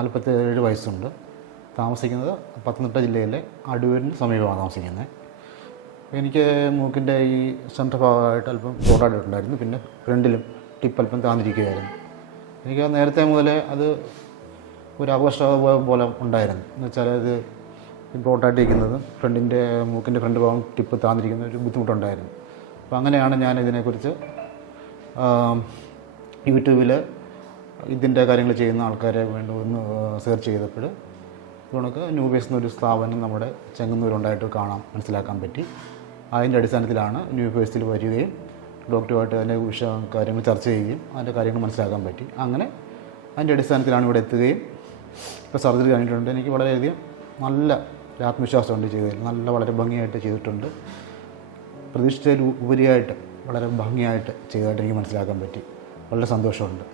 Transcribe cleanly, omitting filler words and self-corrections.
47 വയസ്സുണ്ട്. താമസിക്കുന്നത് പത്തനംതിട്ട ജില്ലയിലെ അടൂരിന് സമീപമാണ് താമസിക്കുന്നത്. എനിക്ക് മൂക്കിൻ്റെ ഈ സെൻറ്റർ ഭാഗമായിട്ട് അല്പം ബ്രോഡായിട്ടുണ്ടായിരുന്നു. പിന്നെ ഫ്രണ്ടിലും ടിപ്പ് അല്പം താന്നിരിക്കുകയായിരുന്നു. എനിക്ക് നേരത്തെ മുതലേ അത് ഒരു അപകർഷത പോലെ ഉണ്ടായിരുന്നു. എന്ന് വെച്ചാൽ അത് ബ്രോഡായിട്ടിരിക്കുന്നതും മൂക്കിൻ്റെ ഫ്രണ്ട് ഭാഗം ടിപ്പ് താന്നിരിക്കുന്ന ഒരു ബുദ്ധിമുട്ടുണ്ടായിരുന്നു. അപ്പോൾ അങ്ങനെയാണ് ഞാൻ ഇതിനെക്കുറിച്ച് യൂട്യൂബിൽ ഇതിൻ്റെ കാര്യങ്ങൾ ചെയ്യുന്ന ആൾക്കാരെ വേണ്ടി ഒന്ന് സെർച്ച് ചെയ്തപ്പോൾ ഇതുകൊണ്ടൊക്കെ ന്യൂബേസ് എന്നൊരു സ്ഥാപനം നമ്മുടെ ചെങ്ങന്നൂരുണ്ടായിട്ട് മനസ്സിലാക്കാൻ പറ്റി. അതിൻ്റെ അടിസ്ഥാനത്തിലാണ് ന്യൂബേസിൽ വരികയും ഡോക്ടറുമായിട്ട് അതിൻ്റെ കാര്യങ്ങൾ ചർച്ച ചെയ്യുകയും അതിൻ്റെ കാര്യങ്ങൾ മനസ്സിലാക്കാൻ പറ്റി. അങ്ങനെ അതിൻ്റെ അടിസ്ഥാനത്തിലാണ് ഇവിടെ എത്തുകയും ഇപ്പോൾ സർജറി കഴിഞ്ഞിട്ടുണ്ട്. എനിക്ക് വളരെയധികം നല്ല ആത്മവിശ്വാസമുണ്ട് ചെയ്തതിൽ. വളരെ ഭംഗിയായിട്ട് ചെയ്തിട്ടുണ്ട്. പ്രതീക്ഷിച്ചതിൽ ഉപരിയായിട്ട് വളരെ ഭംഗിയായിട്ട് ചെയ്തതായിട്ട് എനിക്ക് മനസ്സിലാക്കാൻ പറ്റി. വളരെ സന്തോഷമുണ്ട്.